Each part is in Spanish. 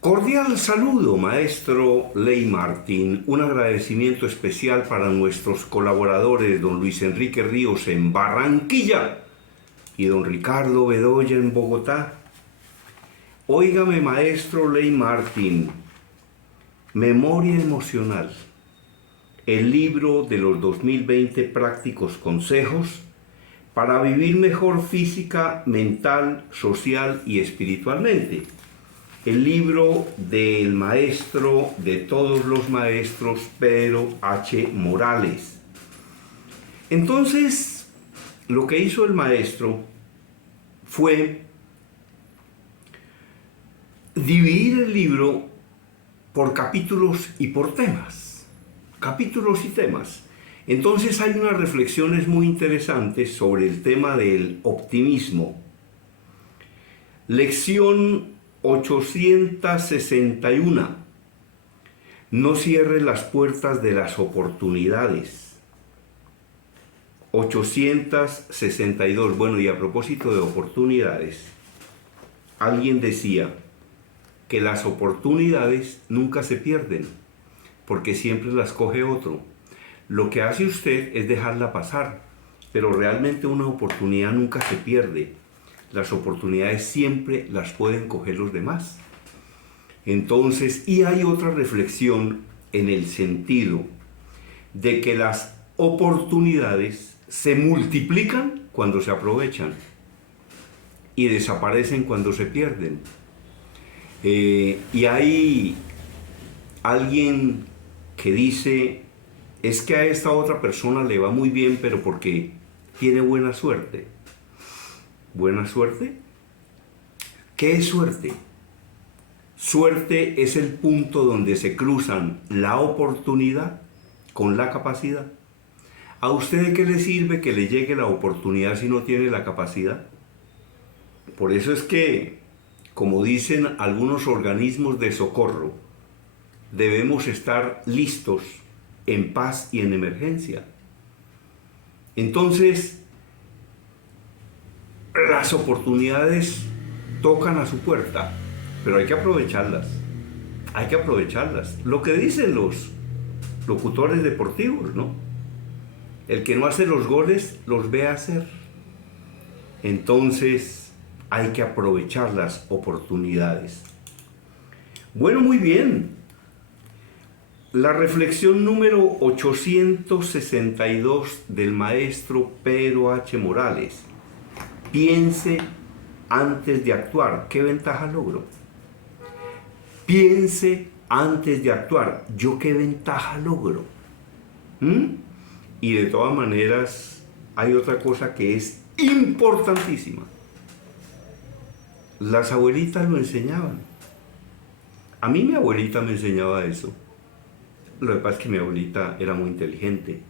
Cordial saludo, maestro Ley Martín. Un agradecimiento especial para nuestros colaboradores, don Luis Enrique Ríos en Barranquilla y don Ricardo Bedoya en Bogotá. Óigame, maestro Ley Martín, Memoria Emocional, el libro de los 2020 prácticos consejos para vivir mejor física, mental, social y espiritualmente. El libro del maestro de todos los maestros, Pedro H. Morales. Entonces, lo que hizo el maestro fue dividir el libro por capítulos y por temas. Capítulos y temas. Entonces hay unas reflexiones muy interesantes sobre el tema del optimismo. Lección 861. No cierres las puertas de las oportunidades. 862. Bueno, y a propósito de oportunidades, alguien decía que las oportunidades nunca se pierden, porque siempre las coge otro. Lo que hace usted es dejarla pasar, pero realmente una oportunidad nunca se pierde. Las oportunidades siempre las pueden coger los demás. Entonces, y hay otra reflexión en el sentido de que las oportunidades se multiplican cuando se aprovechan y desaparecen cuando se pierden. Y hay alguien que dice, es que a esta otra persona le va muy bien, pero porque tiene buena suerte. ¿Buena suerte? ¿Qué es suerte? Suerte es el punto donde se cruzan la oportunidad con la capacidad. ¿A usted de qué le sirve que le llegue la oportunidad si no tiene la capacidad? Por eso es que, como dicen algunos organismos de socorro, debemos estar listos en paz y en emergencia. Entonces, las oportunidades tocan a su puerta, pero hay que aprovecharlas. Hay que aprovecharlas. Lo que dicen los locutores deportivos, ¿no? El que no hace los goles, los ve hacer. Entonces, hay que aprovechar las oportunidades. Bueno, muy bien. La reflexión número 862 del maestro Pedro H. Morales. Piense antes de actuar. ¿Qué ventaja logro? Piense antes de actuar. ¿Yo qué ventaja logro? Y de todas maneras, hay otra cosa que es importantísima. Las abuelitas lo enseñaban. A mí mi abuelita me enseñaba eso. Lo que pasa es que mi abuelita era muy inteligente.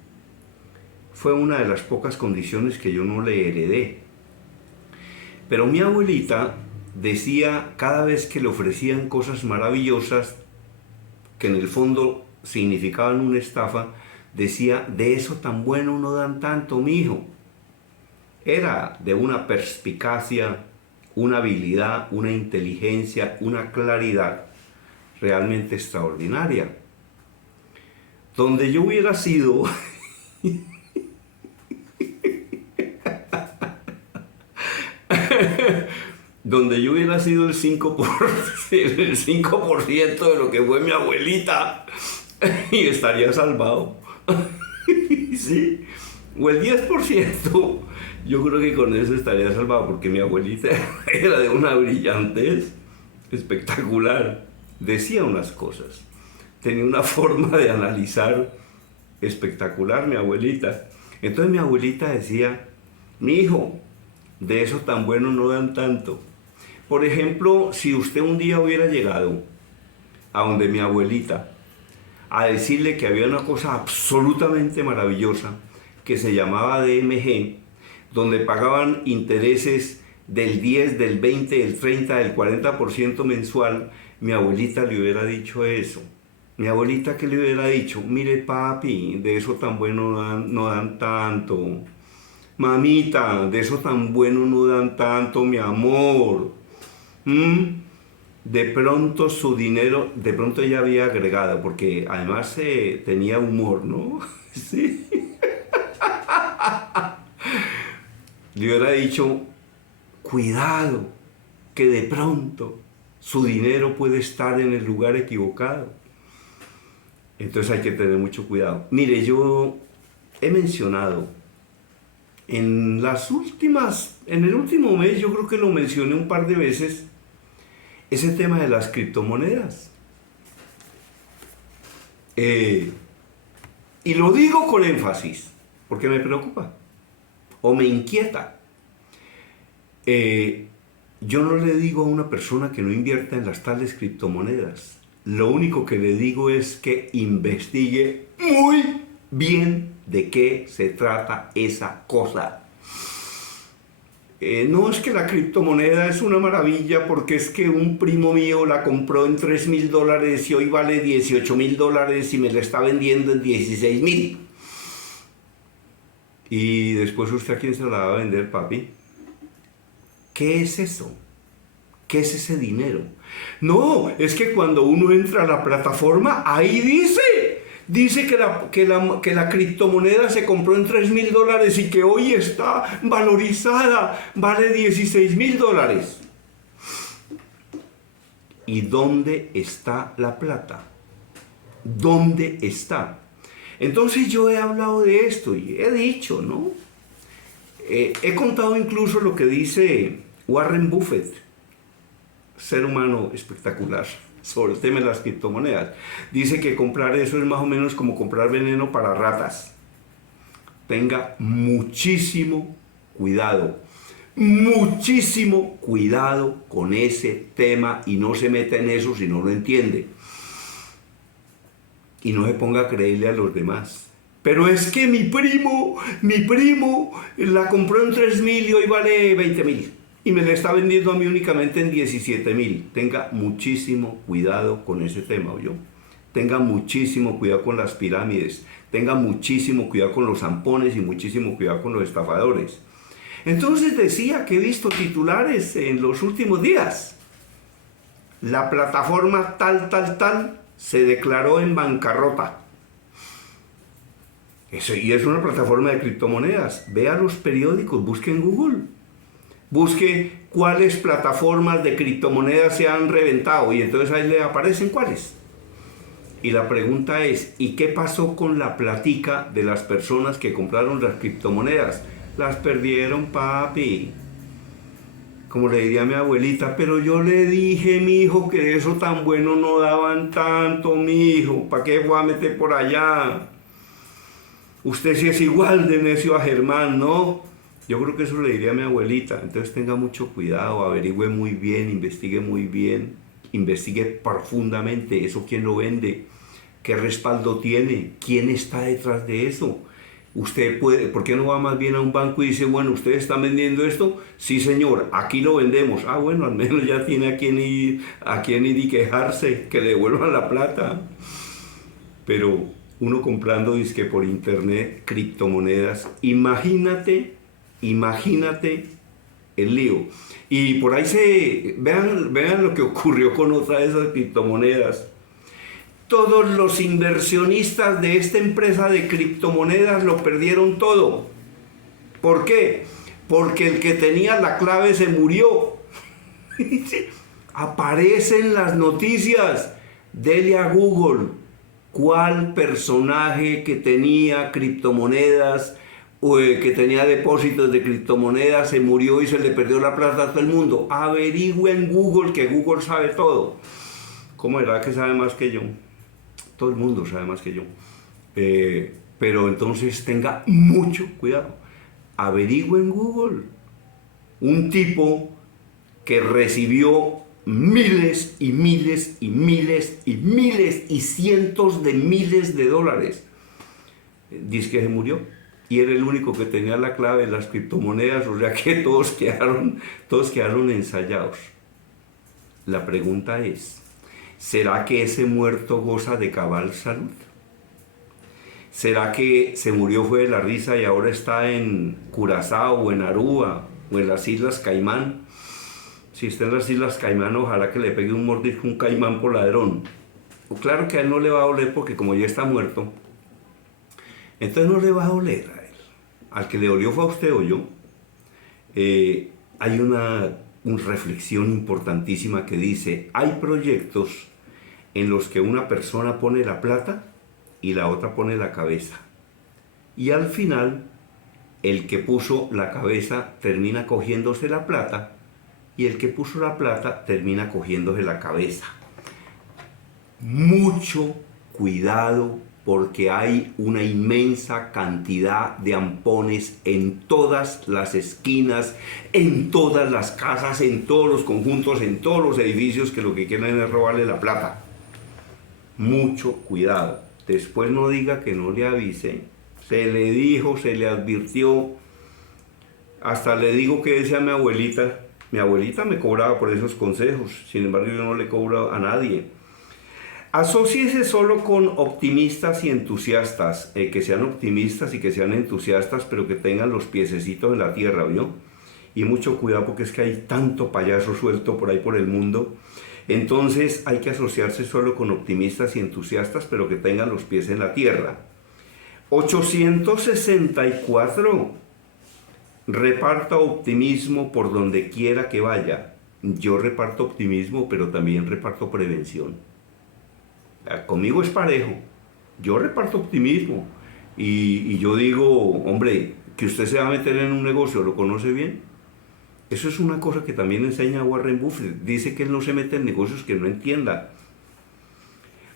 Fue una de las pocas condiciones que yo no le heredé. Pero mi abuelita decía, cada vez que le ofrecían cosas maravillosas, que en el fondo significaban una estafa, decía, de eso tan bueno no dan tanto, mijo. Era de una perspicacia, una habilidad, una inteligencia, una claridad realmente extraordinaria. Donde yo hubiera sido donde yo hubiera sido el 5% de lo que fue mi abuelita y estaría salvado. ¿Sí? O el 10%, yo creo que con eso estaría salvado, porque mi abuelita era de una brillantez espectacular. Decía unas cosas, tenía una forma de analizar espectacular mi abuelita. Entonces mi abuelita decía, mi hijo, de eso tan bueno no dan tanto. Por ejemplo, si usted un día hubiera llegado a donde mi abuelita a decirle que había una cosa absolutamente maravillosa que se llamaba DMG, donde pagaban intereses del 10, del 20, del 30, del 40% mensual, mi abuelita le hubiera dicho eso. Mi abuelita, ¿qué le hubiera dicho? Mire, papi, de eso tan bueno no dan tanto. Mamita, de eso tan bueno no dan tanto, mi amor. de pronto su dinero, de pronto ella había agregado, porque además tenía humor, ¿no? Sí. Le hubiera dicho, cuidado, que de pronto su dinero puede estar en el lugar equivocado. Entonces hay que tener mucho cuidado. Mire, yo he mencionado en el último mes, yo creo que lo mencioné un par de veces, ese tema de las criptomonedas. Y lo digo con énfasis, porque me preocupa o me inquieta. Yo no le digo a una persona que no invierta en las tales criptomonedas. Lo único que le digo es que investigue muy bien de qué se trata esa cosa. No es que la criptomoneda es una maravilla porque es que un primo mío la compró en $3,000 y hoy vale $18,000 y me la está vendiendo en 16,000. Y después usted a quién se la va a vender, papi. ¿Qué es eso? ¿Qué es ese dinero? No, es que cuando uno entra a la plataforma, ahí dice que la criptomoneda se compró en $3,000 y que hoy está valorizada, vale $16,000. ¿Y dónde está la plata? ¿Dónde está? Entonces yo he hablado de esto y he dicho, ¿no? He contado incluso lo que dice Warren Buffett, ser humano espectacular, sobre el tema de las criptomonedas. Dice que comprar eso es más o menos como comprar veneno para ratas. Tenga muchísimo cuidado con ese tema y no se meta en eso si no lo entiende. Y no se ponga a creerle a los demás. Pero es que mi primo la compró en 3,000 y hoy vale 20,000. Y me la está vendiendo a mí únicamente en 17,000. Tenga muchísimo cuidado con ese tema, ¿oyó? Tenga muchísimo cuidado con las pirámides. Tenga muchísimo cuidado con los zampones y muchísimo cuidado con los estafadores. Entonces decía que he visto titulares en los últimos días. La plataforma tal se declaró en bancarrota. Y es una plataforma de criptomonedas. Vea los periódicos, busque en Google. Busque cuáles plataformas de criptomonedas se han reventado y entonces ahí le aparecen cuáles. Y la pregunta es, ¿y qué pasó con la platica de las personas que compraron las criptomonedas? Las perdieron, papi. Como le diría a mi abuelita, pero yo le dije, mi hijo, que eso tan bueno no daban tanto, mi hijo. ¿Para qué voy a meter por allá? Usted sí es igual de necio a Germán, ¿no? Yo creo que eso le diría a mi abuelita. Entonces tenga mucho cuidado, averigüe muy bien, investigue profundamente eso, quién lo vende, qué respaldo tiene, quién está detrás de eso. Usted puede, ¿por qué no va más bien a un banco y dice, bueno, ¿ustedes están vendiendo esto? Sí, señor, aquí lo vendemos. Ah, bueno, al menos ya tiene a quién ir y quejarse, que le devuelvan la plata. Pero uno comprando dizque por internet criptomonedas, imagínate el lío. Y por ahí vean lo que ocurrió con otra de esas criptomonedas. Todos los inversionistas de esta empresa de criptomonedas lo perdieron todo. ¿Por qué? Porque el que tenía la clave se murió. Aparecen las noticias. Dele a Google cuál personaje que tenía criptomonedas o que tenía depósitos de criptomonedas se murió y se le perdió la plata a todo el mundo. Averigüe en Google, que Google sabe todo. ¿Cómo era que sabe más que yo? Todo el mundo sabe más que yo. Pero entonces tenga mucho cuidado. Averigüe en Google. Un tipo que recibió miles y miles y miles y miles y cientos de miles de dólares. Dice que se murió. Y era el único que tenía la clave de las criptomonedas, o sea que todos quedaron ensayados. La pregunta es, ¿será que ese muerto goza de cabal salud? ¿Será que se murió fue de la risa y ahora está en Curazao o en Aruba o en las Islas Caimán? si está en las Islas Caimán, ojalá que le pegue un mordisco un caimán por ladrón. O claro que a él no le va a doler porque como ya está muerto, entonces no le va a doler a él. Al que le dolió fue a usted o yo. Hay una reflexión importantísima que dice, hay proyectos en los que una persona pone la plata y la otra pone la cabeza. Y al final, el que puso la cabeza termina cogiéndose la plata y el que puso la plata termina cogiéndose la cabeza. Mucho cuidado porque hay una inmensa cantidad de ampones en todas las esquinas, en todas las casas, en todos los conjuntos, en todos los edificios que lo que quieren es robarle la plata. Mucho cuidado. Después no diga que no le avise. Se le dijo, se le advirtió. Hasta le digo que decía mi abuelita. Mi abuelita me cobraba por esos consejos. Sin embargo, yo no le cobro a nadie. Asóciese solo con optimistas y entusiastas. Que sean optimistas y que sean entusiastas, pero que tengan los piececitos en la tierra, ¿vio? Y mucho cuidado porque es que hay tanto payaso suelto por ahí por el mundo. Entonces hay que asociarse solo con optimistas y entusiastas, pero que tengan los pies en la tierra. 864. Reparta optimismo por donde quiera que vaya. Yo reparto optimismo, pero también reparto prevención. Conmigo es parejo. Yo reparto optimismo. Y yo digo, hombre, que usted se va a meter en un negocio, ¿lo conoce bien? Eso es una cosa que también enseña Warren Buffett. Dice que él no se mete en negocios que no entienda.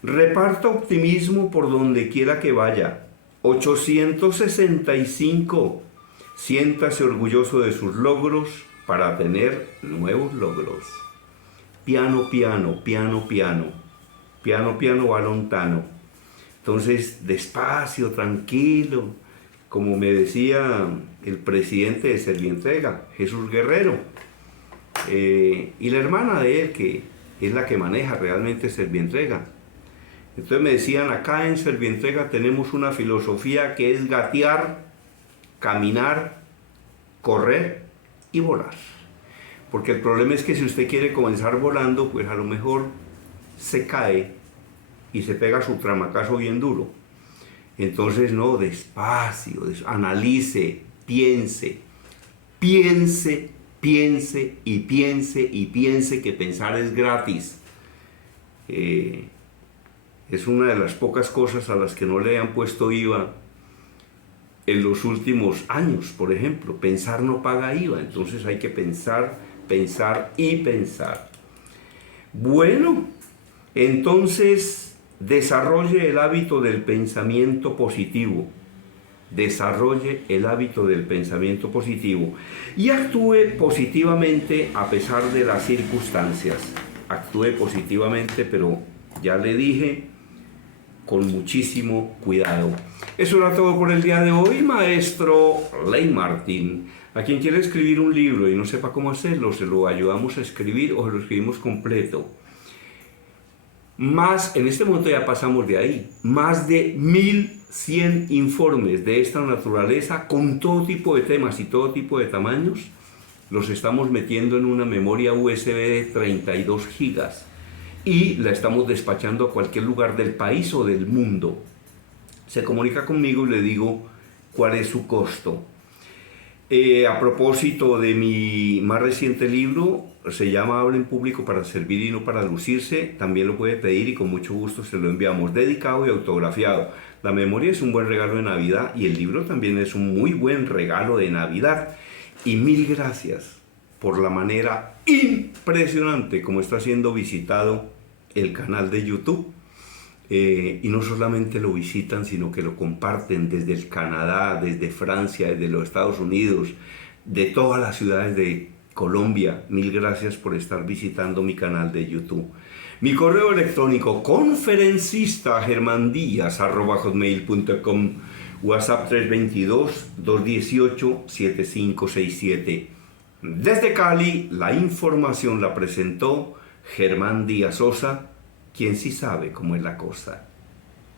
Reparta optimismo por donde quiera que vaya. 865. Siéntase orgulloso de sus logros para tener nuevos logros. Piano, piano, piano, piano. Piano, piano, va lontano. Entonces, despacio, tranquilo. Como me decía el presidente de Servientrega, Jesús Guerrero. Y la hermana de él, que es la que maneja realmente Servientrega. Entonces me decían, acá en Servientrega tenemos una filosofía que es gatear, caminar, correr y volar. Porque el problema es que si usted quiere comenzar volando, pues a lo mejor se cae y se pega su tramacazo bien duro. Entonces no, despacio, analice, piense, piense, piense y piense y piense que pensar es gratis. Es una de las pocas cosas a las que no le han puesto IVA en los últimos años, por ejemplo. Pensar no paga IVA, entonces hay que pensar, pensar y pensar. Bueno, entonces desarrolle el hábito del pensamiento positivo. Desarrolle el hábito del pensamiento positivo y actúe positivamente a pesar de las circunstancias. Actúe positivamente, pero ya le dije, con muchísimo cuidado. Eso era todo por el día de hoy, maestro Ley Martín. A quien quiere escribir un libro y no sepa cómo hacerlo, se lo ayudamos a escribir o se lo escribimos completo. En este momento ya pasamos de ahí, más de 1100 informes de esta naturaleza con todo tipo de temas y todo tipo de tamaños, los estamos metiendo en una memoria USB de 32 gigas y la estamos despachando a cualquier lugar del país o del mundo. Se comunica conmigo y le digo cuál es su costo. A propósito de mi más reciente libro, se llama Habla en público para servir y no para lucirse, también lo puede pedir y con mucho gusto se lo enviamos dedicado y autografiado. La memoria es un buen regalo de Navidad y el libro también es un muy buen regalo de Navidad. Y mil gracias por la manera impresionante como está siendo visitado el canal de YouTube. Y no solamente lo visitan, sino que lo comparten desde el Canadá, desde Francia, desde los Estados Unidos, de todas las ciudades de Colombia. Mil gracias por estar visitando mi canal de YouTube. Mi correo electrónico conferencista@hotmail.com, WhatsApp 322-218-7567. Desde Cali, la información la presentó Germán Díaz Sosa, quien sí sabe cómo es la cosa.